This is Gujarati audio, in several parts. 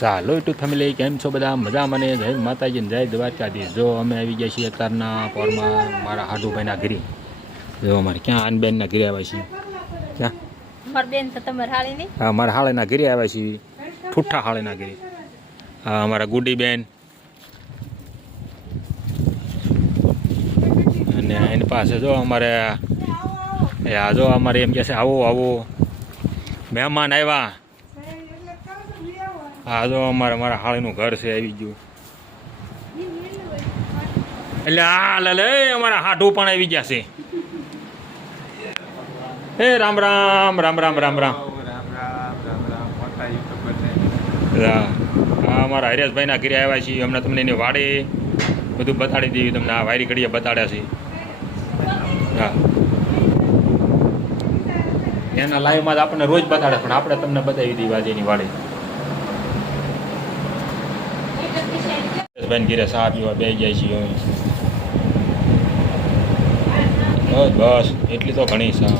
ચાલો યુટ્યુબ ફેમિલી કેમ છો બધા મજા મને જય માતાજી જય દ્વારકાધીશ જો અમે આવી ગયા છીએ અત્યારના પોરમાં મારા હાડુભાઈના ઘરે જો અમારે ક્યાં આનબેનના ઘરે આવ્યા છીએ ક્યાં મારી બેન તો તમારે હાળી નહીં હા મારા હાળેના ઘરે આવ્યા છીએ ઠુઠ્ઠા હાળેના ઘરે હા અમારા ગુડી બેન અને એની પાસે જો અમારે જો અમારે એમ કહે છે આવો આવો મહેમાન આવ્યા હા જો મારા હાળીનું ઘર છે આવી ગયું એટલે હા લે અમારા હાડું પણ આવી ગયા છે હે રામ રામ રામ રામ રામ રામ હા અમારા હરેશભાઈના ઘરે આવ્યા છીએ હમણાં તમને એની વાડે બધું બતાડી દીધું તમને આ વાયરી ઘડીએ બતાડ્યા છે હા એના લાઈવમાં જ આપણને રોજ બતાડે પણ આપણે તમને બતાવી દીધી આજે એની વાડે બેન ઘીરે સા પીવા બે જાય છીએ બસ એટલી તો ઘણી સા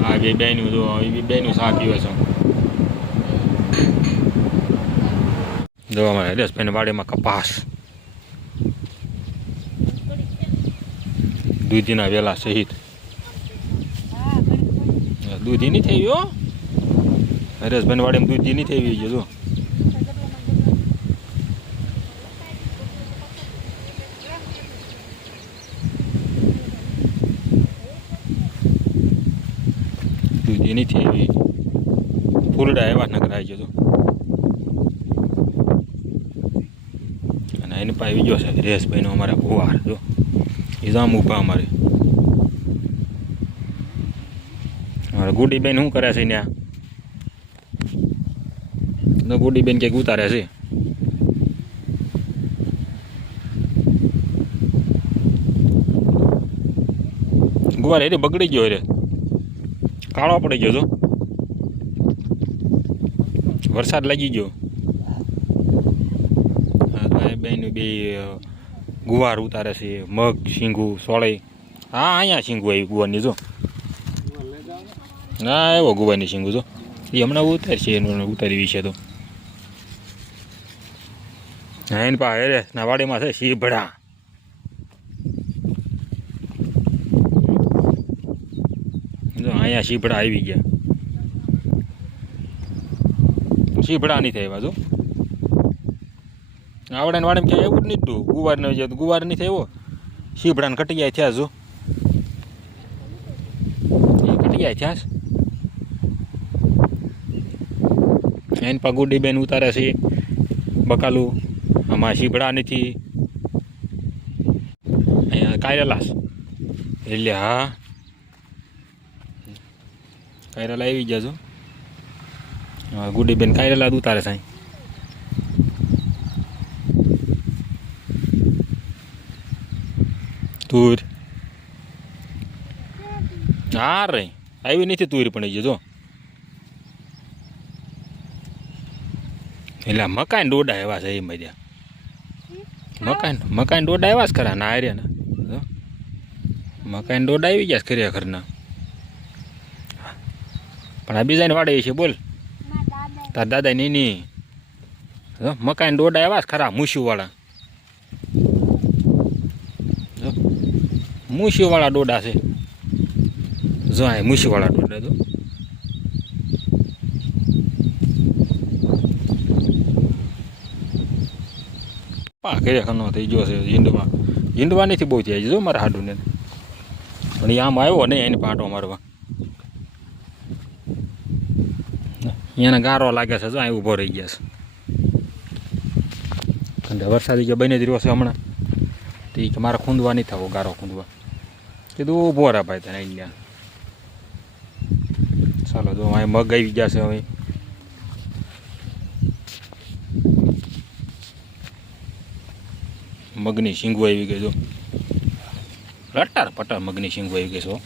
હા બે બેનું જો બેનું સા પીવે છે જો અમારે હરેશભાઈ વાડીમાં કપાસ દૂધીના વેલા સહિત દૂધી નહીં થઈ ગયો હરેશભાઈ વાડીમાં દૂધી નહીં થઈ ગયું જો દૂધી નહીં થઈ ફૂલડા એવા નગર આવી ગયો અને એની પાસે બીજો છે હરેશભાઈનો અમારા ગુવાર જો એ જામ ઊભા અમારે અમારા ગુડીબેન શું કરે છે ત્યાં તો ગુડીબેન કંઈક ઉતારે છે ગુવાર એ બગડી ગયો રે કાળો પડી ગયો તો વરસાદ લાગી ગયો બેન બે ગુવાર ઉતારે છે મગ શીંગું સોળે હા અહીંયા શીંગું આવી ગુવારની જો ના એવો ગુવારની શીંગું જો એ હમણાં ઉતારશે એનું ઉતારી વિશે તો હા એને પા હેરે ના વાડીમાં છે શીભડા જો અહીંયા શીભડા આવી ગયા શીભડા નહીં થાય જો આવડે વાડે ક્યાં એવું જ નહીં તું ગુવાર ન જાય ગુવાર નહીં થાય એવો શીભડાને કટી જાય થયા જો એ કટી જાય થયા એને પગુડી બેન ઉતારે છે બકાલું આમાં શીભડા નથી અહીંયા કાયરેલા એટલે હા કાયરેલા આવી ગયા છો ગુડી બેન કાયરેલા જ ઉતારે સાંઈ તુર હા રે આવી નથી તુર પણ આવી જો એટલે મકાન ડોડા એવા છે એ મજા મકાન ડોડા એવા જ ખરા ના હાર્યા ને મકાન ડોડા આવી ગયા ખર્યા ખરના પણ આ બીજાને વાડે છે બોલ તાર દાદા ની મકાન ડોડા એવા જ ખરા મૂછીવાળા મૂછીવાળા ડોડા છે જો આ મૂછીવાળા ડોડા તો પા ખરેખરનો થઈ ગયો છે ઝીંડવા નથી બહુ થયા જો મારા હાડુને પણ એ આમ આવ્યો નહીં એની પાટો મારવા એને ગારો લાગે છે જો અહીં ઊભો રહી ગયા છે અને વરસાદી જે બની જ રહ્યો છે હમણાં તો એ કે મારે ખૂંદવા નહીં થવો ગારો ખૂંદવા કીધું ઊભો રહે ભાઈ તને અહીંયા ચાલો જો અહીં મગ આવી ગયા છે હવે મગની શીંગું આવી ગઈ જો લટાર પટાર મગની શીંગું આવી ગઈ છો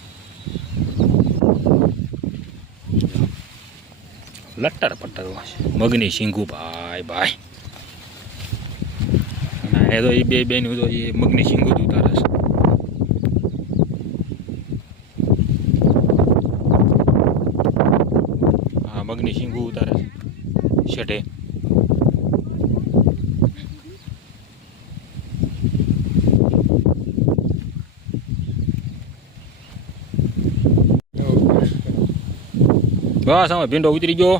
લટાર પટાર મગની શીંગું ભાઈ ભાઈ એ તો એ બે બેનું તો એ મગની શીંગું જ ઉતારે છે મગની શીંગું ઉતારે છે શેઠે. બસ આમાં ભીંડો ઉતરી ગયો.